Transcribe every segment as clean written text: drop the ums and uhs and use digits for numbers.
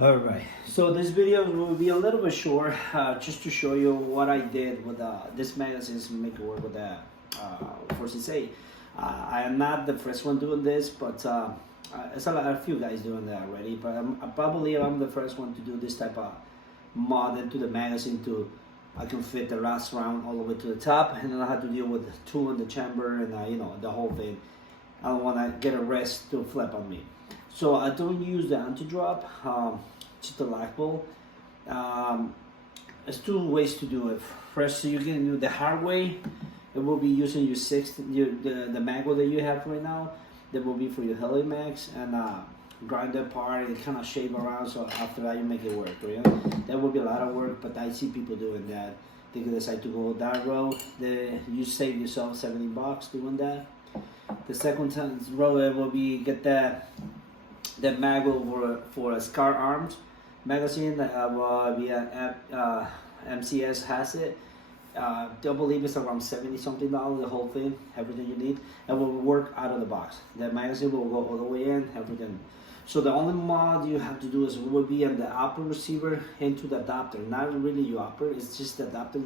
Alright, so this video will be a little bit short, just to show you what I did with this magazine's make it work with the 468. I am not the first one doing this, but it's a few guys doing that already, but I probably am the first one to do this type of mod into the magazine to I can fit the last round all the way to the top, and then I have to deal with the tool in the chamber and you know, the whole thing. I don't want to get a rest to flip on me. So I don't use the anti-drop, just the lock bolt. There's two ways to do it. First, so you can do the hard way. It will be using the magle that you have right now. That will be for your Helimax, and grind that part and kind of shape around. So after that, you make it work. Right? That will be a lot of work, but I see people doing that. They can decide to go that road. You save yourself $70 doing that. The second road will be get that magle for a Scar Arms magazine that will be MCS has it. I believe it's around $70 something, the whole thing, everything you need, and will work out of the box. The magazine will go all the way in, everything. So the only mod you have to do is will be on the upper receiver into the adapter. Not really your upper, it's just the adapter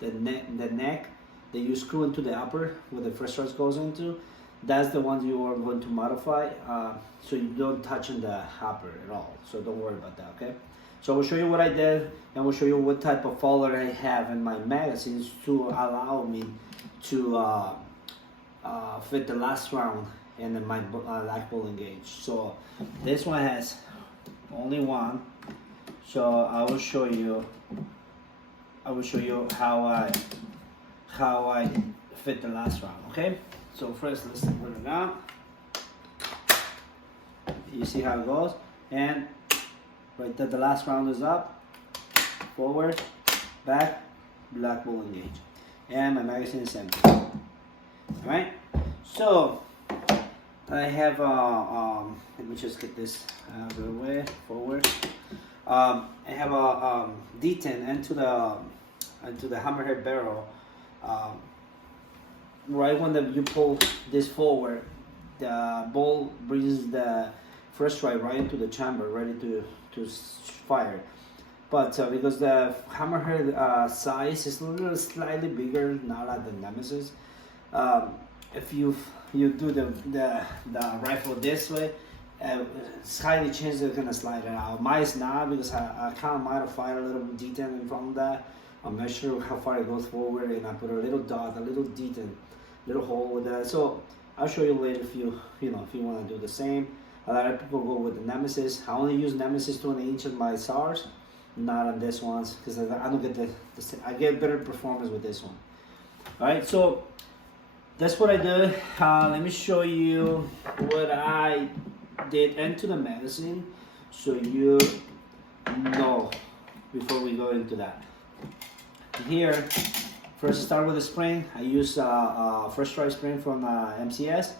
the neck that you screw into the upper where the first strike goes into. That's the one you are going to modify, so you don't touch on the hopper at all. So don't worry about that, okay? So I will show you what I did, and we'll show you what type of folder I have in my magazines to allow me to fit the last round in my lock bolt engage. So this one has only one. So I will show you how I fit the last round, okay? So first, let's put it down. You see how it goes, and right there, the last round is up, forward, back, lock bolt engage, and my magazine is empty. All right. So I have let me just get this out of the way. Forward. I have a D10 into the hammerhead barrel. Right when you pull this forward, the ball brings the first strike right into the chamber, ready to fire. But because the hammerhead size is a little slightly bigger, not like the Nemesis, if you do the rifle this way, it's highly chance it's gonna slide it out. Mine is not, because I kind of modified a little detail in front of that. I'm not sure how far it goes forward, and I put a little dot, a little detail, little hole with that. So I'll show you later if you want to do the same. A lot of people go with the Nemesis. I only use Nemesis 20" on my SARS, not on this ones, because I don't get I get better performance with this one. All right, so that's what I did. Let me show you what I did into the magazine, so you know before we go into that. Here, first start with the spring. I use first strike spring from MCS,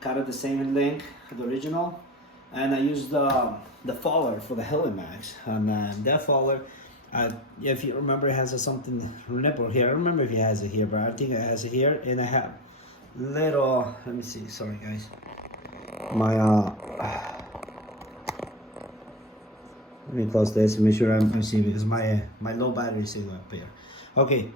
cut it the same length, the original, and I use the follower for the Helimax. And that follower, if you remember, it has something nipple here. I don't remember if it has it here, but I think it has it here, and I have little. Let me see. Sorry, guys. My let me close this and make sure I'm see, because my low battery signal up here. Okay,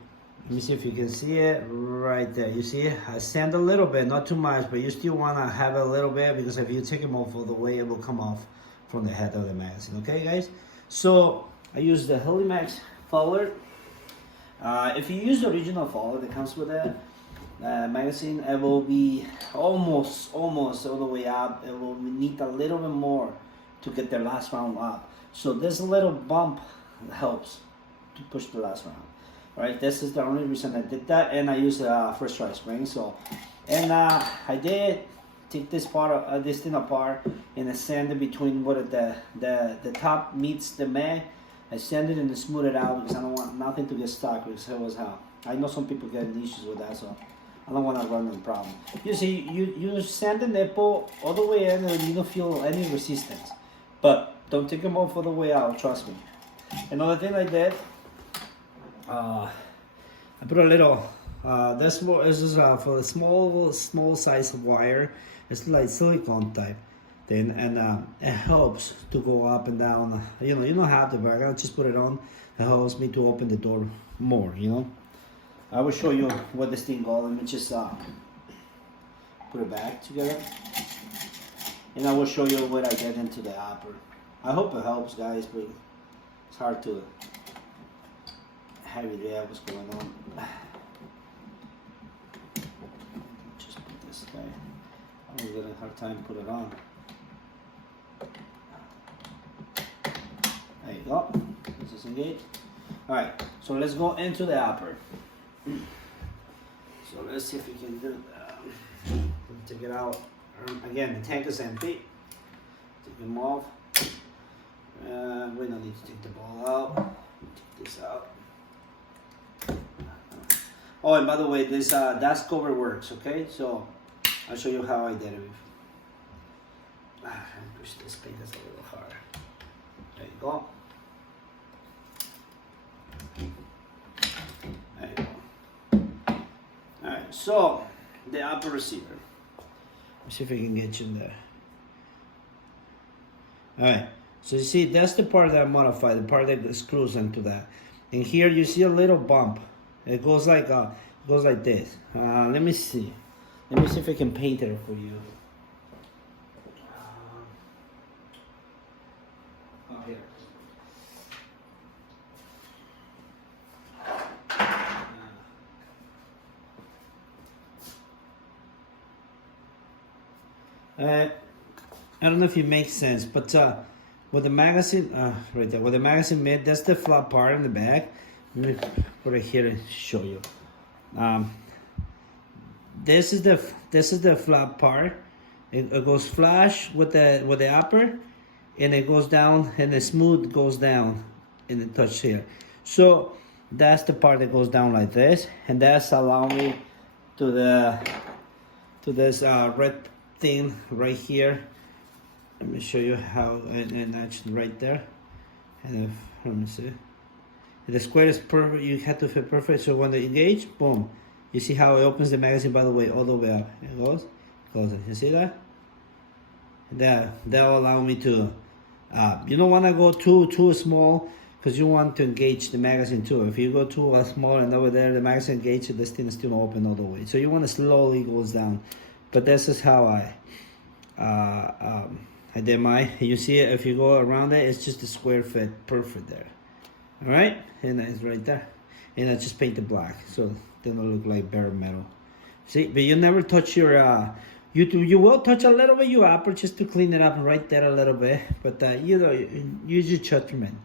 let me see if you can see it right there. You see it? I sand a little bit, not too much, but you still want to have a little bit, because if you take them off all the way, it will come off from the head of the magazine. Okay, guys? So I use the Helimax follower. If you use the original follower that comes with it, magazine, it will be almost all the way up. It will need a little bit more to get the last round up. So this little bump helps to push the last round. All right, this is the only reason I did that, and I use first strike spring. So, and I did take this part, this thing apart, and I sanded between what the top meets the mag. I sanded and smooth it out, because I don't want nothing to get stuck, because it was how I know some people get issues with that, so I don't want to run into problem. You see, you sand the nipple all the way in, and you don't feel any resistance. But don't take them off all the way out, trust me. Another thing I did, I put a little, this is for the small size wire. It's like silicone type. then, and it helps to go up and down. You don't have to, but I gotta just put it on. It helps me to open the door more. I will show you what this thing goes. Let me just put it back together, and I will show you what I get into the upper. I hope it helps, guys, but it's hard to have it there. What's going on? Just put this guy. I'm getting a hard time put it on. There you go. This is engaged. All right. So let's go into the upper. So let's see if we can do that. Take it out. Again, the tank is empty. Take them off. We don't need to take the ball out. Take this out. Oh, and by the way, this dust cover works. Okay, so I'll show you how I did it. I push this thing is a little hard. There you go. There you go. All right, so the upper receiver. Let's see if I can get you in there. All right, so you see that's the part that I modified, the part that screws into that. And here you see a little bump. It goes like this. Let me see. Let me see if I can paint it for you. Oh, here. I don't know if it makes sense, but with the magazine, right there, with the magazine made, that's the flat part in the back. Let me put it here and show you. This is the flat part. It goes flush with the upper, and it goes down, and the smooth goes down in the touch here. So that's the part that goes down like this, and that's allowing me to this red thing right here. Let me show you how, and actually right there. And let me see. The square is perfect. You have to fit perfect. So when they engage, boom. You see how it opens the magazine, by the way, all the way up. It goes. You see that? That'll allow me to. You don't want to go too small, because you want to engage the magazine too. If you go too small and over there, the magazine engages, this thing is still open all the way. So you want to slowly goes down. But this is how I did mine. You see it, if you go around it, it's just a square fit, perfect there. All right, and it's right there. And I just painted black, so they don't look like bare metal. See, but you never touch your, you will touch a little bit your upper just to clean it up right there a little bit. But use your judgment.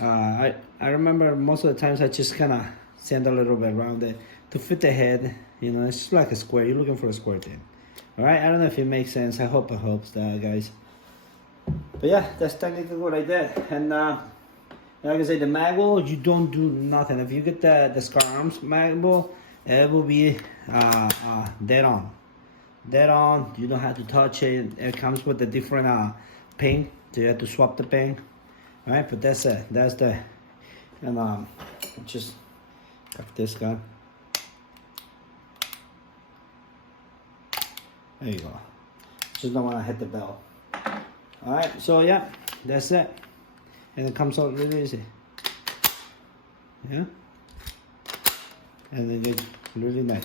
I remember most of the times I just kind of sand a little bit around it to fit the head. It's just like a square. You're looking for a square thing. All right, I don't know if it makes sense. I hope it helps, guys. But yeah, that's technically what I did. And like I say, the magwell, you don't do nothing. If you get the Scar Arms magwell, it will be dead on. Dead on. You don't have to touch it. It comes with a different paint, so you have to swap the paint. All right, but that's it. That's the, and just got this guy. There you go. Just don't want to hit the bell. All right, so yeah, that's it. And it comes out really easy. Yeah? And then it's really nice.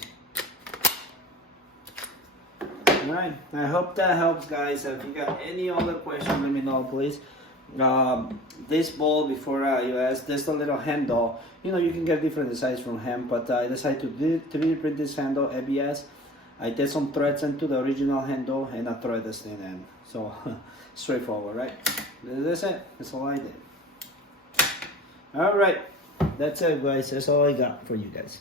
All right, I hope that helps, guys. If you got any other question, let me know, please. This ball, before you ask, there's a little handle. You can get different designs from him, but I decided to 3D print this handle, ABS. I did some threads into the original handle, and I thread this thing in. So, straightforward, right? That's it. That's all I did. All right. That's it, guys. That's all I got for you guys.